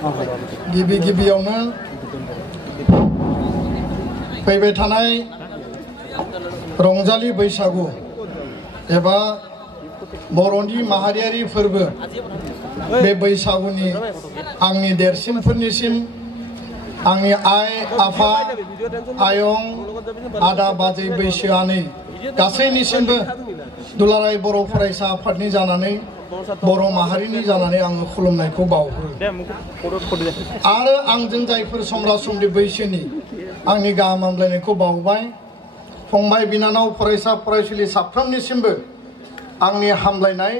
गिबि गिबियावनो फैबाय थानाय रंजालि बैसागु एबा बर'नि माहारियारि फोरबो बे बैसागुनि आंनि देरसिनफोरनिसिम आंनि आइ आफा आयं आदा बाजै बैसोआनै गासैनिसिमबो दुलाराय बर' फरायसा आफादनि जानानै बर' माहारिनि जानानै आङो खुलुमनायखौ बावहरो आरो आंजों जायफोर समरा समरि बैसोनि आंनि गाहाम हामलायनायखौ बावबाय फंबाय बिनानाव फरायसा फरायसुलि साफ्रोमनिसिमबो आंनि हामलायनाय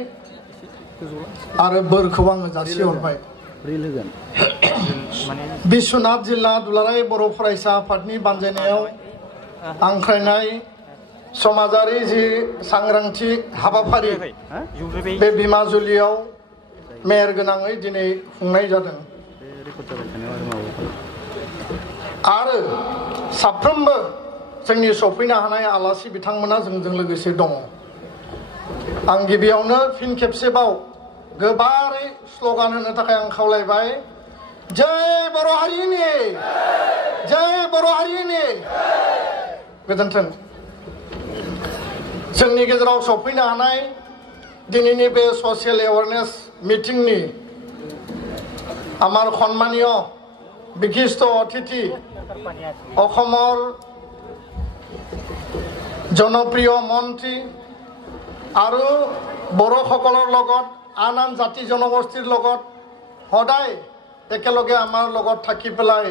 आरो बोरखौ आङो जासिहरबाय बिश्वनाथ जिल्ला दुलाराय बर' फरायसा आफादनि बानजायनायाव आंख्रायनाय समाजारि जि सांग्रांथि हाबाफारि बे बिमाजुलियाव मेहेर गोनाङै दिनै खुंनाय जादों आरो साफ्रोमबो जोंनि सफैनो हानाय आलासि बिथांमोना जोंजों लोगोसे दङ आं गिबियावनो फिन खेबसेबाव गोबारै स्ल'गान होनो थाखाय आं खावलायबाय जय बर' हारिनि जय बर' हारिनि गोजोन्थों जोंनि गेजेराव सफैनो हानाय दिनैनि बे ससियेल एवारनेस मिटिंनि आमार सन्मानीय बिशिष्ट अतिथि অসমৰ জনপ্ৰিয় মন্ত্ৰী আৰু বড়োসকলৰ লগত আন আন জাতি জনগোষ্ঠীৰ লগত সদায় একেলগে আমাৰ লগত থাকি পেলাই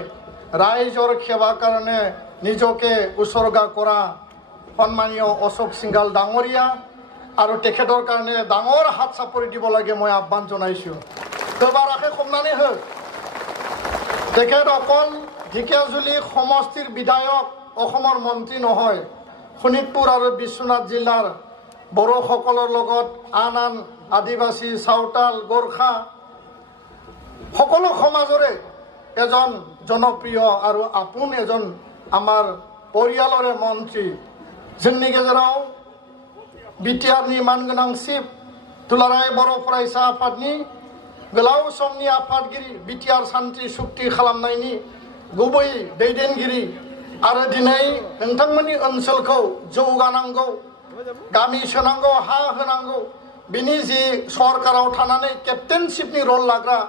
ৰাইজৰ সেৱাৰ কাৰণে নিজকে উৎসৰ্গা কৰা সন্মানীয় অশোক সিংগাল ডাঙৰীয়া আৰু তেখেতৰ কাৰণে ডাঙৰ হাত চাপৰি দিব লাগে মই আহ্বান জনাইছো গোবাৰাকে খমনানি হ তেখেত অকল ঢেকিয়াজুলি সমষ্টিৰ বিধায়ক অসমৰ মন্ত্ৰী নহয় শোণিতপুৰ আৰু বিশ্বনাথ জিলাৰ বড়োসকলৰ লগত আন আন আদিবাসী সাঁওতাল গোৰ্খা সকলো সমাজৰে এজন জনপ্ৰিয় আৰু আপোন এজন আমাৰ পৰিয়ালৰে মন্ত্ৰী जोंनि गेजेराव बिटिआरनि मानगोनां चिफ दुलाराय बर' फरायसा आफादनि गोलाव समनि आफादगिरि बिटिआर सान्थि सुक्ति खालामनायनि गुबै दैदेनगिरि आरो दिनै नोंथांमोननि ओनसोलखौ जौगानांगौ गामि सोनांगौ हा होनांगौ बिनि जि सरकाराव थानानै केप्टेनशिपनि रल लाग्रा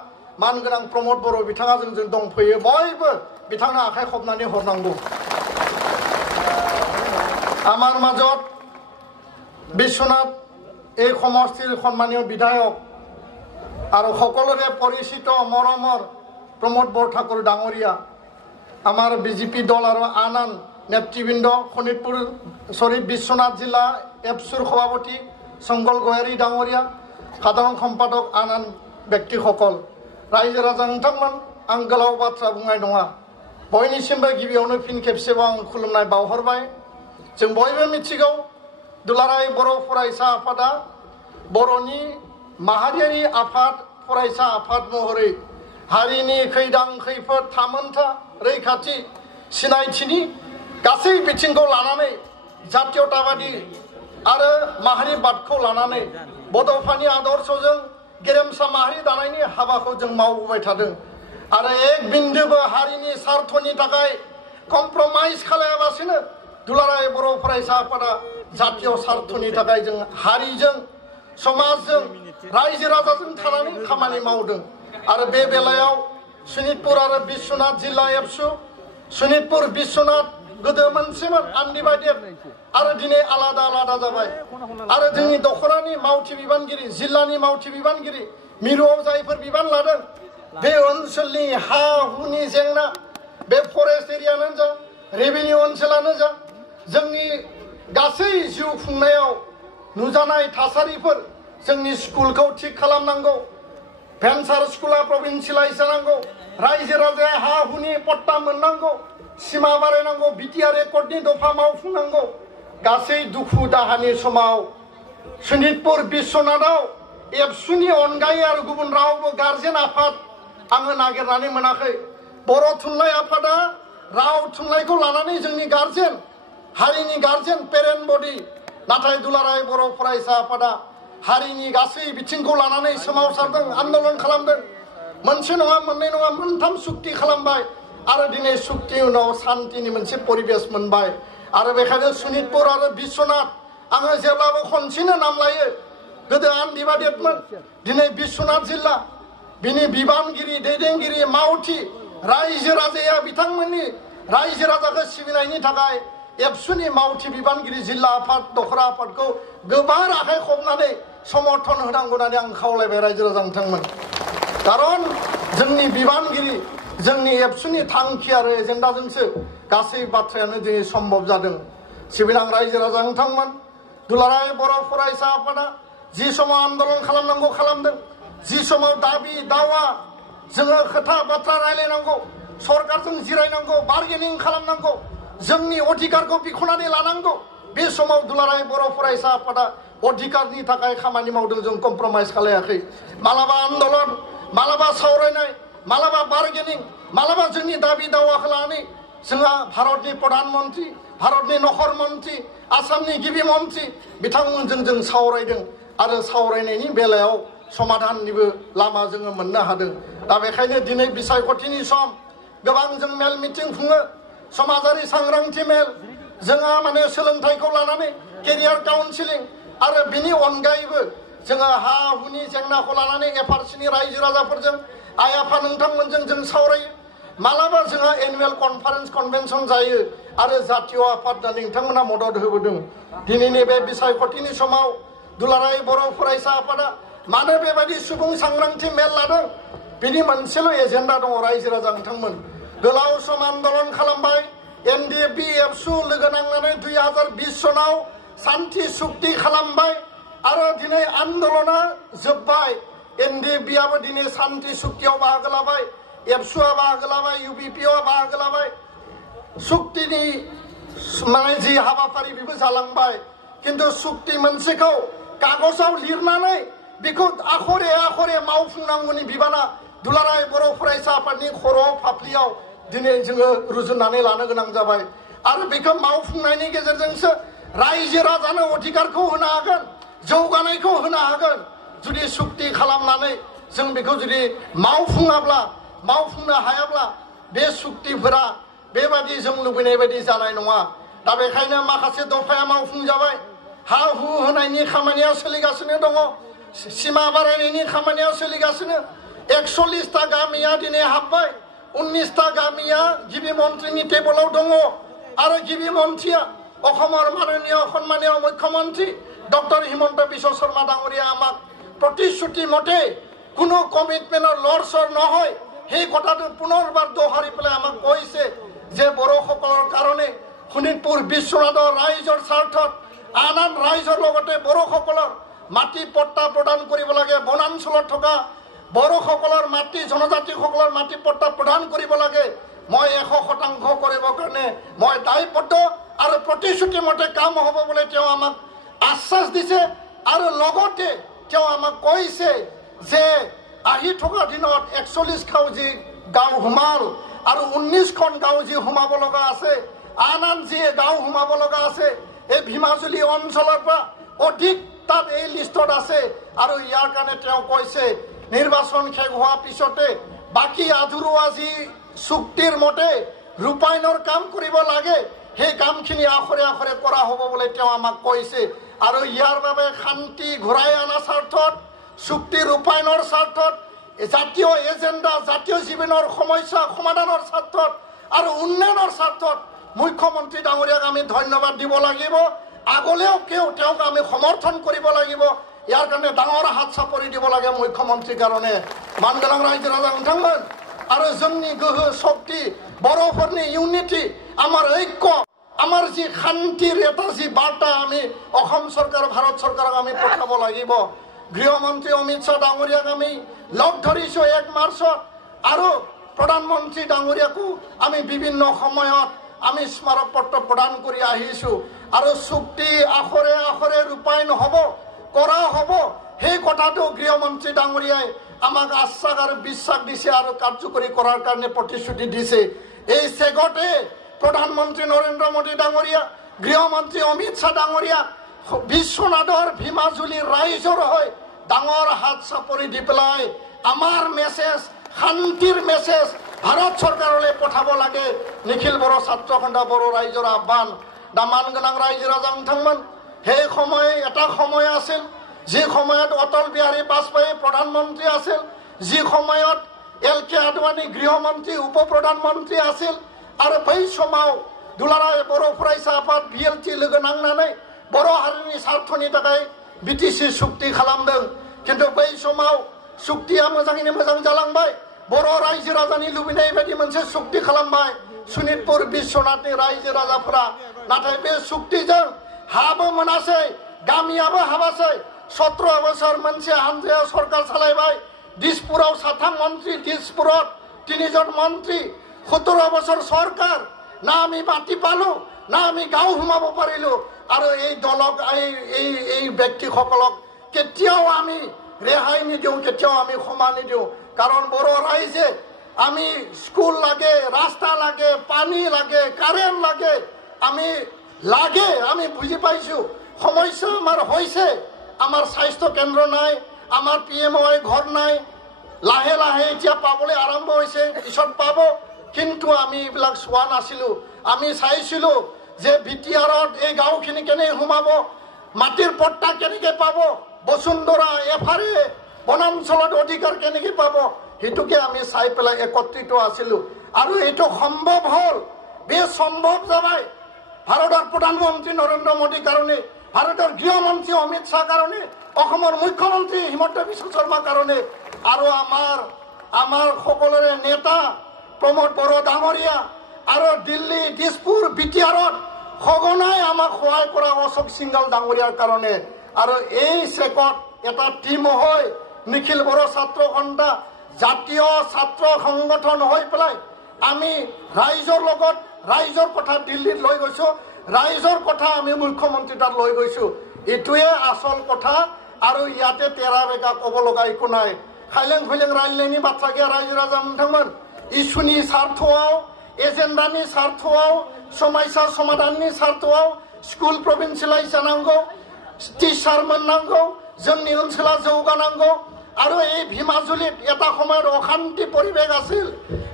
मानगोनां प्रमद बर' बिथाङा जोंजों दंफैयो बयबो बिथांनो आखाइ खबनानै हरनांगौ आमार মাজত বিশ্বনাথ এই সমষ্টিৰ সন্মানীয় বিধায়ক আৰু সকলোৰে পৰিচিত মৰমৰ প্ৰমোদ বৰঠাকুৰ ডাঙৰীয়া আমাৰ বিজেপি দল আৰু আন আন নেতৃবৃন্দ শোণিতপুৰ বিশ্বনাথ জিলা এপছুৰ সভাপতি সংগল গয়াৰী ডাঙৰীয়া সাধাৰণ সম্পাদক আন আন ব্যক্তিসকল ৰাইজে ৰাজা नोंथांमोन आं गोलाव बाथ्रा बुंनाय नङा बयनिसिमबो गिबियावनो फिन खेबसेबाव आं खुलुमनाय बावहरबाय जों बयबो मिथिगौ दुलाराय बर' फरायसा आफादा बर'नि माहारियारि आफाद फरायसा आफाद महरै हारिनि खैदां खैफोद थामोन्था रैखाथि सिनायथिनि गासै बिथिंखौ लानानै जातीयताबादि आरो माहारिबादखौ लानानै बड'फानि आदर्शजों गेरेमसा माहारि दानायनि हाबाखौ जों मावबोबाय थादों आरो एक बिन्दोबो हारिनि स्वार्थनि थाखाय कमप्रमाइज खालायालासिनो दुलाराय बर' फरायसा आफादा जातीय स्वार्थनि थाखाय जों हारिजों समाजजों रायजो राजाजों थानानै खामानि मावदों आरो बे बेलायाव शोणितपुर आरो बिश्वनाथ जिल्ला एबसु शोणितपुर बिश्वनाथ गोदो मोनसेमोन आनडिभाइडेड आरो दिनै आलादा आलादा जाबाय आरो जोंनि दखरानि मावथि बिबानगिरि जिल्लानि मावथि बिबानगिरि मिरुआव जायफोर बिबान लादों बे ओनसोलनि हा हुनि जेंना बे फरेस्ट एरियानो जा रेभिनिउ ओनसोलानो जा जोंनि गासै जिउ खुंनायाव नुजानाय थासारिफोर जोंनि स्कुलखौ थिक खालामनांगौ भेन्सार स्कुला प्रभिन्सियेलाइज जानांगौ रायजो राजाया हा हुनि पट्टा मोननांगौ सीमा बारायनांगौ बिटिआर रेकर्डनि दफा मावफुंनांगौ गासै दुखु दाहानि समाव शोणितपुर बिश्वनाथाव एबसुनि अनगायै आरो गुबुन रावबो गार्जेन आफाद आङो नागिरनानै मोनाखै बर' थुनलाइ आफादा राव थुनलाइखौ लानानै जोंनि गार्जेन हारिनि गार्जेन पेरेन्ट बडि नाथाय दुलाराय बर' फरायसा आफादा हारिनि गासै बिथिंखौ लानानै सोमावसारदों आन्दोलन खालामदों मोनसे नङा मोननै नङा मोनथाम सुक्ति खालामबाय आरो दिनै सुक्ति उनाव शान्तिनि मोनसे परिबेश मोनबाय आरो बेखायनो सनितपुर आरो बिश्वनाथ आङो जेब्लाबो खनसेनो नाम लायो गोदो आं डिभाइडेडमोन दिनै बिश्वनाथ जिल्ला बिनि बिबानगिरि दैदेनगिरि मावथि रायजो राजाया बिथांमोननि रायजो राजाखौ सिबिनायनि थाखाय एबसुनि मावथि बिबानगिरि जिल्ला आफाद दखरा आफादखौ गोबार आखाइ खबनानै समर्थन होनांगौ होननानै आं खावलायबाय रायजो राजा नोंथांमोन खारन जोंनि बिबानगिरि जोंनि एबसुनि थांखि आरो एजेन्डाजोंसो गासै बाथ्रायानो दिनै सम्भब जादों सिबिनां रायजो राजा नोंथांमोन दुलाराय बर' फरायसा आफादा जि समाव आन्दलन खालामनांगौ खालामदों जि समाव दाबि दावा जोङो खोथा बाथ्रा रायलायनांगौ सरकारजों जिरायनांगौ बार्गेनिं खालामनांगौ जोंनि अधिकारखौ बिख'नानै लानांगौ बे समाव दुलाराय बर' फरायसा आफादा अधिकारनि थाखाय खामानि मावदों जों कमप्रमाइज खालायाखै मालाबा आन्दलन मालाबा सावरायनाय मालाबा बार्गेनिं मालाबा जोंनि दाबि दावाखौ लानानै जोंहा भारतनि प्रधान मन्त्रि भारतनि नखर मन्त्रि आसामनि गिबि मन्त्रि बिथांमोनजों जों सावरायदों आरो सावरायनायनि बेलायाव समाधाननिबो लामा जोङो मोननो हादों दा बेखायनो दिनै बिसायख'थिनि सम गोबां जों मेल मिटिं खुङो समाजारि सांग्रांथि मेल जोंहा माने सोलोंथाइखौ लानानै केरियार काउन्सिलिं आरो बिनि अनगायैबो जोङो हा हुनि जेंनाखौ लानानै एफआरसिनि रायजो राजाफोरजों आइ आफा नोंथांमोनजों जों सावरायो मालाबा जोंहा एनुवेल कनफारेन्स कनभेनसन जायो आरो जातीय आफाद नोंथांमोना मदद होबोदों दिनैनि बे बिसायख'थिनि समाव दुलाराय बर' फरायसा आफादा मानो बेबायदि सुबुं सांग्रांथि मेल लादों बिनि मोनसेल' एजेन्डा दङ रायजो राजा नोंथांमोन गोलाव सम आन्दलन खालामबाय एनडिएफबि एबसु लोगो नांनानै 2020 सनाव शान्ति सुक्ति खालामबाय आरो दिनै आन्दलना जोब्बाय एनडिएफबिआबो दिनै शान्ति सुक्तियाव बाहागो लाबाय एबसुआ बाहागो लाबाय इउबिपिआ बाहागो लाबाय सुक्तिनि माने जि हाबाफारि बेबो जालांबाय किन्तु सुक्ति मोनसेखौ कागजाव लिरनानै बेखौ आखरे आखरे मावफुंनांगौनि बिबाना दुलाराय बर' फरायसा आफादनि खर' फाफ्लियाव दिनै जोङो रुजुननानै लानो गोनां जाबाय आरो बेखौ मावफुंनायनि गेजेरजोंसो रायजो राजानो अधिकारखौ होनो हागोन जौगानायखौ होनो हागोन जुदि सुक्ति खालामनानै जों बेखौ जुदि मावफुंनो हायाब्ला बे सुक्तिफोरा बेबादि जों लुबैनाय बायदि जानाय नङा दा बेखायनो माखासे दफाया मावफुंजाबाय हा हु होनायनि खामानिया सोलिगासिनो दङ सीमा बारायनायनि खामानिया सोलिगासिनो 41टा गामिया दिनै हाबबाय 19टा गामिया गिबि मन्त्रिनि टेबोलाव दङ आरो गिबि मन्त्रिया অসমৰ মাননীয় সন্মানীয় মুখ্যমন্ত্ৰী ডক্টৰ হিমন্ত বিশ্ব শৰ্মা ডাঙৰীয়া আমাক প্ৰতিশ্ৰুতি মতে কোনো কমিটমেন্টৰ লৰচৰ নহয় সেই কথাটো পুনৰবাৰ দোহাৰি পেলাই আমাক কৈছে যে বড়োসকলৰ কাৰণে শোণিতপুৰ বিশ্বনাথৰ ৰাইজৰ স্বাৰ্থত আন আন ৰাইজৰ লগতে বড়োসকলৰ মাটি পট্টা প্ৰদান কৰিব লাগে বনাঞ্চলত থকা বড়োসকলৰ মাটি জনজাতিসকলৰ মাটি পট্টা প্ৰদান কৰিব লাগে মই 100% কৰিবৰ কাৰণে মই দায়বদ্ধ আৰু প্ৰতিশ্ৰুতি মতে কাম হ'ব বুলি তেওঁ আমাক আশ্বাস দিছে আৰু লগতে তেওঁ আমাক কৈছে যে আহি থকা দিনত 41খন যি গাঁও সোমাল আৰু 19খন গাঁও যি সোমাব লগা আছে আন আন যি গাঁও সোমাব লগা আছে এই ভীমাজুলি অঞ্চলৰ পৰা অধিক তাত এই লিষ্টত আছে আৰু ইয়াৰ কাৰণে তেওঁ কৈছে নিৰ্বাচন শেষ হোৱাৰ পিছতে বাকি আধৰুৱা যি চুক্তিৰ মতে ৰূপায়ণৰ কাম কৰিব লাগে সেই কামখিনি আখৰে আখৰে কৰা হ'ব বুলি তেওঁ আমাক কৈছে আৰু ইয়াৰ বাবে শান্তি ঘূৰাই অনা স্বাৰ্থত চুক্তি ৰূপায়ণৰ স্বাৰ্থত জাতীয় এজেণ্ডা জাতীয় জীৱনৰ সমস্যা সমাধানৰ স্বাৰ্থত আৰু উন্নয়নৰ স্বাৰ্থত মুখ্যমন্ত্ৰী ডাঙৰীয়াক আমি ধন্যবাদ দিব লাগিব আগলেও তেওঁক আমি সমৰ্থন কৰিব লাগিব ইয়াৰ কাৰণে ডাঙৰ হাত চাপৰি দিব লাগে মুখ্যমন্ত্ৰীৰ কাৰণে মানগোনাं ৰাইজো ৰাজা नोंथांमोन आरो जोंनि गोहो शक्ति बर'फोरनि इउनिटि आमार ऐक्य आमार जी शान्तिर एटा जी बार्ता आमी অসম सरकार भारत सरकारक आमी पठाब লাগিব गृहमंत्री अमित शाह डाঙৰীয়াক आमी लग धरिছো 1 मार्चत आरो प्रधानमंत्री डाঙৰীয়াকো आमी विभिन्न সময়ত आमी स्मारक पत्र प्रदान কৰি আহিছো आरो চুক্তি আখৰে আখৰে ৰূপায়ণ হ'ব কৰা হ'ব সেই কথাটো গৃহমন্ত্ৰী ডাঙৰীয়াই আমাক আশ্বাস আৰু বিশ্বাস দিছে আৰু কাৰ্যকৰী কৰাৰ কাৰণে প্ৰতিশ্ৰুতি দিছে এই সেগতে প্ৰধানমন্ত্ৰী নৰেন্দ্ৰ মোদী ডাঙৰীয়া গৃহমন্ত্ৰী অমিত শাহ ডাঙৰীয়া বিশ্বনাথৰ ভীমাজুলি ৰাইজৰ হৈ ডাঙৰ হাত চাপৰি দি পেলাই আমাৰ মেছেজ শান্তিৰ মেছেজ ভাৰত চৰকাৰলৈ পঠাব লাগে নিখিল বড়ো ছাত্ৰ সন্থা বড়ো ৰাইজৰ আহ্বান দামান গোনাং ৰাইজ ৰাজা নोंथांमोन সেই সময় এটা সময় আছিল যি সময়ত অটল বিহাৰী বাজপেয়ী প্ৰধানমন্ত্ৰী আছিল যি সময়ত এল.কে. আদৱানী গৃহমন্ত্ৰী উপ প্ৰধানমন্ত্ৰী আছিল আৰু बै समाव दुलाराय बर' फरायसा आफाद BLT लोगो नांनानै बर' हारिनि स्वार्थनि थाखाय BTC सुक्ति खालामदों किन्तु बै समाव सुक्तिया मोजाङैनो मोजां जालांबाय बर' रायजो राजानि लुबैनाय बायदि मोनसे सुक्ति खालामबाय सनितपुर बिश्वनाथनि रायजो राजाफोरा नाथाय बे सुक्तिजों हाबो मोनासै गामियाबो हाबासै 17 बोसोर मोनसे हानजाया सरकार सालायबाय दिसपुराव 7 मन्त्रि दिसपुराव 3 জন मन्त्रि 17 বছৰ सरकार না আমি মাটি পালো না আমি গাঁও সোমাব পাৰিলো আৰু এই দলক এই ব্যক্তিসকলক কেতিয়াও আমি ৰেহাই নিদিওঁ কেতিয়াও আমি ক্ষমা নিদিওঁ কাৰণ বড়ো ৰাইজে আমি স্কুল লাগে ৰাস্তা লাগে পানী লাগে কাৰেণ্ট লাগে আমি বুজি পাইছো সমস্যা আমাৰ হৈছে আমাৰ স্বাস্থ্য কেন্দ্ৰ নাই আমাৰ PMOI ঘৰ নাই লাহে লাহে এতিয়া পাবলৈ আৰম্ভ হৈছে পিছত পাব কিন্তু আমি এইবিলাক চোৱা নাছিলো আমি চাইছিলো যে বিটিআৰত এই গাঁওখিনি কেনে সোমাব মাটিৰ পট্টা কেনেকৈ পাব বসুন্ধৰা এফাৰে বনাঞ্চলত অধিকাৰ কেনেকৈ পাব হেতুকে আমি চাই পেলাই একত্ৰিত আছিলো আৰু এইটো সম্ভৱ হ'ল বেসম্ভৱ যাবাই ভাৰতৰ প্ৰধানমন্ত্ৰী নৰেন্দ্ৰ মোদীৰ কাৰণে ভাৰতৰ গৃহমন্ত্ৰী অমিত শাহ কাৰণে অসমৰ মুখ্যমন্ত্ৰী হিমন্ত বিশ্ব শৰ্মাৰ কাৰণে আৰু আমাৰ সকলোৰে নেতা প্ৰমোদ বড়ো ডাঙৰীয়া আৰু দিল্লী দিছপুৰ বিটিআৰত সঘনাই আমাক সহায় কৰা অশোক সিংগাল ডাঙৰীয়াৰ কাৰণে আৰু এই চেকত এটা টিম হৈ নিখিল বড়ো ছাত্ৰ সন্থা জাতীয় ছাত্ৰ সংগঠন হৈ পেলাই আমি ৰাইজৰ লগত ৰাইজৰ কথা দিল্লীত লৈ গৈছো ৰাইজৰ কথা আমি মুখ্যমন্ত্ৰী তাত লৈ গৈছো এটোৱে আসল কথা আৰু ইয়াতে তেৰা বেগা ক'ব লগা একো নাই খাইলেং খুইলেং ৰাইলেনি বাচ্চা গিয়া ৰাইজ ৰাজা নोंथांमोन इसुनि स्वार्थआव एजेन्डानि स्वार्थआव समस्या समाधाननि स्वार्थआव स्कुल प्रभिन्सियेलाइज जानांगौ टिचार मोननांगौ जोंनि ओनसोला जौगानांगौ আৰু এই ভীমাজুলিত এটা সময়ত অশান্তি পৰিৱেশ আছিল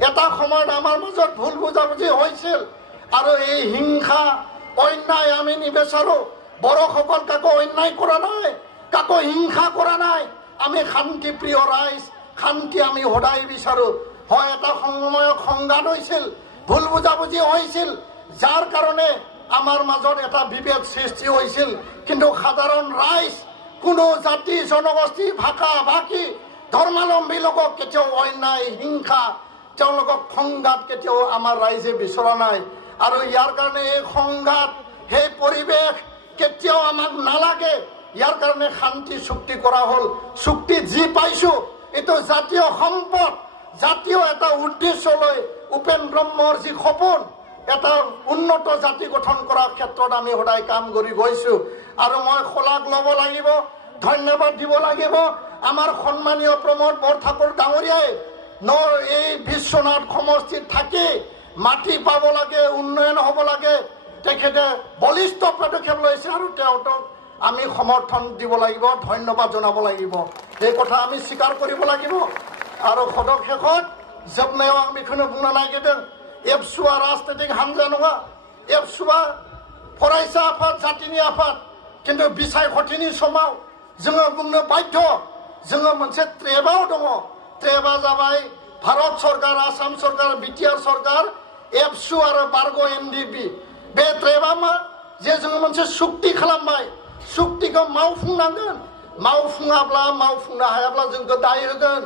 এটা সময়ত আমাৰ মাজত ভুল বুজাবুজি হৈছিল আৰু এই হিংসা অন্যায় আমি নিবিচাৰো বড়োসকল কাকো অন্যায় কৰা নাই কাকো হিংসা কৰা নাই আমি শান্তি প্ৰিয় ৰাইজ শান্তি আমি সদায় বিচাৰো হয় এটা সময়ত সংঘাত হৈছিল ভুল বুজাবুজি হৈছিল যাৰ কাৰণে আমাৰ মাজত এটা বিভেদ সৃষ্টি হৈছিল কিন্তু সাধাৰণ ৰাইজ কোনো জাতি জনগোষ্ঠী ভাষা ভাষী ধৰ্মাৱলম্বী লোকক কেতিয়াও অন্যায় হিংসা তেওঁলোকক সংঘাত কেতিয়াও আমাৰ ৰাইজে বিচৰা নাই আৰু ইয়াৰ কাৰণে এই সংঘাত সেই পৰিৱেশ কেতিয়াও আমাক নালাগে ইয়াৰ কাৰণে শান্তি চুক্তি কৰা হ'ল চুক্তি যি পাইছো এইটো জাতীয় সম্পদ জাতীয় এটা উদ্দেশ্য লৈ উপেন ব্ৰহ্মৰ যি সপোন এটা উন্নত জাতি গঠন কৰাৰ ক্ষেত্ৰত আমি সদায় কাম কৰি গৈছো আৰু মই খোলাক ল'ব লাগিব ধন্যবাদ দিব লাগিব আমাৰ সন্মানীয় প্ৰমোদ বৰঠাকুৰ ডাঙৰীয়াই এই বিশ্বনাথ সমষ্টিত থাকি মাটি পাব লাগে উন্নয়ন হ'ব লাগে তেখেতে বলিষ্ঠ পদক্ষেপ লৈছে আৰু তেওঁক আমি সমৰ্থন দিব লাগিব ধন্যবাদ জনাব লাগিব এই কথা আমি স্বীকাৰ কৰিব লাগিব আৰু শেষত जोबनायाव आं बेखौनो बुंनो नागिरदों एबसुआ राजनैतिक हानजा नङा एबसुआ फरायसा आफाद जातिनि आफाद किन्तु बिसायख'थिनि समाव जोङो बुंनो बाध्य जोङो मोनसे ट्रेबाव दङ ट्रेबा जाबाय भारत सरकार आसाम सरकार बिटिआर सरकार एबसु आरो बारग' MDB बे ट्रेबा मा जे जोङो मोनसे सुक्ति खालामबाय सुक्तिखौ मावफुंनांगोन मावफुङाब्ला मावफुंनो हायाब्ला जोंखौ दाय होगोन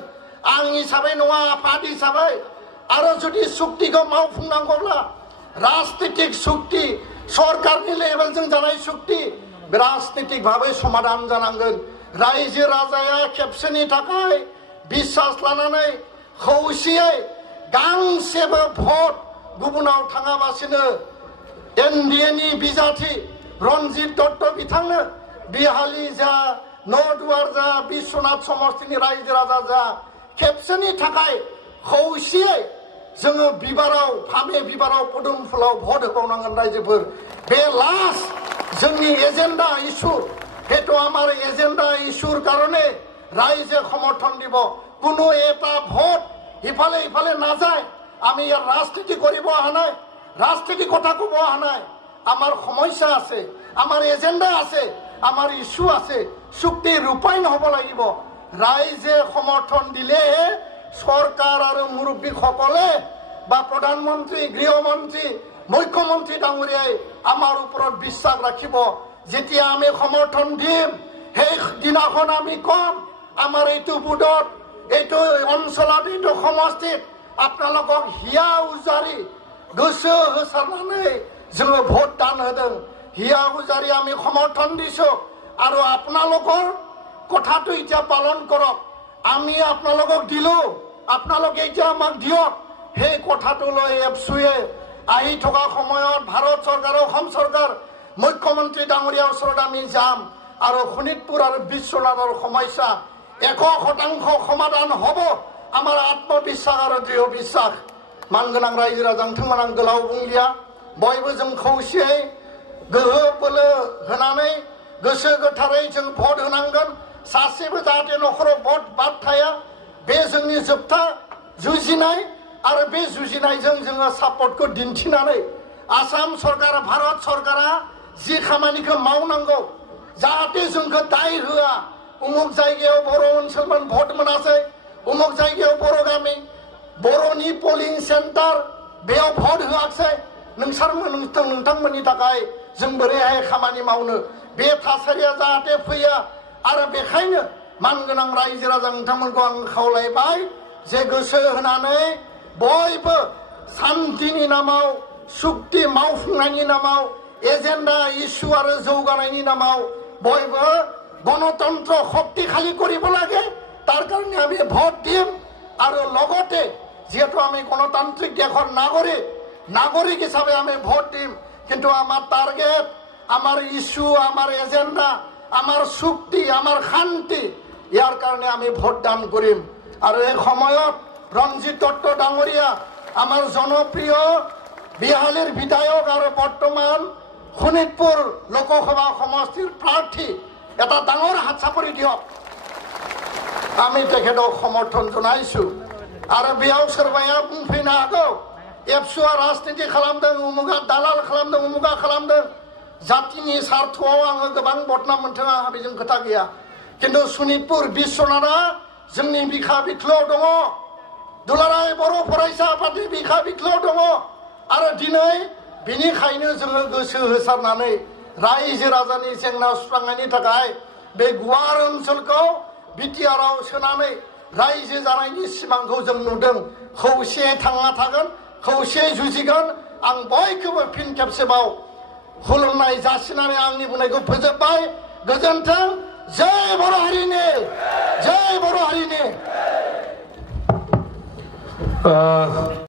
आं हिसाबै नङा आफाद हिसाबै आरो जुदि सुक्तिखौ मावफुंनांगौब्ला राजनीतिक सुक्ति सरकारनि लेभेलजों जानाय सुक्ति राजनीतिक भाबै समाधान जानांगोन रायजो राजाया खेबसेनि थाखाय बिश्वास लानानै खौसेयै गांसेबो भट गुबुनाव थाङाबासिनो NDAनि बिजाथि रन्जित दत्त बिथांनो बिहाली जा नौदुवार जा बिश्वनाथ समष्टिनि रायजो राजा जा खेबसेनि थाखाय खौसेयै जोङो बिबाराव फामे बिबाराव पदुम फुलाव भट होबावनांगोन रायजोफोर बे लास्ट जोंनि एजेन्डा इस्यु हेतु आमार एजेन्डा इस्युर कारणे रायजो समर्थन দিব কোনো এটা ভোট ইফালে ইফালে নাযায় আমি ইয়াৰ ৰাজনীতি কৰিব অহা নাই ৰাজনীতি কথা ক'ব অহা নাই আমাৰ সমস্যা আছে আমাৰ এজেণ্ডা আছে আমাৰ ইস্যু আছে চুক্তি ৰূপায়ণ হ'ব লাগিব ৰাইজে সমৰ্থন দিলেহে চৰকাৰ আৰু মুৰব্বীসকলে বা প্ৰধানমন্ত্ৰী গৃহমন্ত্ৰী মুখ্যমন্ত্ৰী ডাঙৰীয়াই আমাৰ ওপৰত বিশ্বাস ৰাখিব যেতিয়া আমি সমৰ্থন দিম সেই দিনাখন আমি কম আমাৰ এইটো বুডত এইটো অঞ্চলত এইটো সমষ্টিত আপোনালোকক হিয়া উজাৰি গোচো হোচাৰনাनै जोङो ভোট দান होदों হিয়া উজাৰি আমি সমৰ্থন দিছোঁ আৰু আপোনালোকৰ কথাটো এতিয়া পালন কৰক আমি আপোনালোকক দিলোঁ আপোনালোকে এতিয়া আমাক দিয়ক সেই কথাটো লৈ এপছুৱে আহি থকা সময়ত ভাৰত চৰকাৰ অসম চৰকাৰ মুখ্যমন্ত্ৰী ডাঙৰীয়াৰ ওচৰত আমি যাম আৰু শোণিতপুৰ আৰু বিশ্বনাথৰ সমস্যা 100% সমাধান হ'ব আমাৰ আত্মবিশ্বাস আৰু দৃঢ় বিশ্বাস মানগोनां रायजो राजा नोंथांमोना गोलाव बुंलिया बयबो जों खौसेयै गोहो बोलो होनानै गोसो गोथारै जों भट होनांगोन सासेबो जाहाथे नखराव भट बाद थाया बे जोंनि जोबथा जुजिनाय आरो बे जुजिनायजों जोङो सापर्टखौ दिन्थिनानै आसाम सरकार भारत सरकारा जि खामानिखौ मावनांगौ जाहाथे जोंखौ दाय होआ उमुक जायगायाव बर' ओनसोलमोन भट मोनासै उमुक जायगायाव बर' गामि बर'नि पोलिं सेन्टार बेयाव भट होआखै नोंथांमोननि थाखाय जों बोरैहाय खामानि मावनो बे थासारिया जाहाथे फैया आरो बेखायनो मानगोनां रायजो राजा नोंथांमोनखौ आं खावलायबाय जे गोसो होनानै बयबो शान्तिनि नामाव सुक्ति मावफुंनायनि नामाव एजेन्डा इस्यु आरो जौगानायनि नामाव बयबो गणतन्त्र शक्तिशाली কৰিব লাগে তাৰ কাৰণে আমি ভোট দিম আৰু লগতে যেহেতু আমি গণতান্ত্ৰিক দেশৰ নাগৰিক হিচাপে আমি ভোট দিম কিন্তু আমাৰ টাৰ্গেট আমাৰ ইস্যু আমাৰ এজেন্ডা আমাৰ চুক্তি আমাৰ শান্তি ইয়াৰ কাৰণে আমি ভোট দান কৰিম আৰু এই সময়ত ৰঞ্জিত দত্ত ডাঙৰীয়া আমাৰ জনপ্ৰিয় বিহালীৰ বিধায়ক আৰু বৰ্তমান শোণিতপুৰ লোকসভা সমষ্টিৰ প্ৰাৰ্থী এটা ডাঙৰ হাত চাপৰি দিয়ক আমি তেখেতক সমৰ্থন জনাইছো आरो बेयाव सोरबाया बुंफैनो हागौ एबसुआ राजनीति खालामदों उमुगा दालाल खालामदों उमुगा खालामदों जातिनि सार्थआव आङो गोबां बदनाम मोनथों आंहा बेजों खोथा गैया खिन्थु शोणितपुर बिश्वनाथआ जोंनि बिखा बिख्लोआव दङ दुलाराय बर' फरायसा आफादनि बिखा बिख्लोआव दङ आरो दिनै बेनिखायनो जोङो गोसो होसारनानै रायजो राजानि जेंना सुस्रांनायनि थाखाय बे गुवार ओनसोलखौ बिटिआरआव सोनानै रायजो जानायनि सिमांखौ जों नुदों खौसेयै थांना थागोन खौसेयै जुजिगोन आं बयखौबो फिन खेबसेबाव खुलुमनाय जासिनानै आंनि बुंनायखौ फोजोबबाय गोजोन्थों जय बर' हारिनि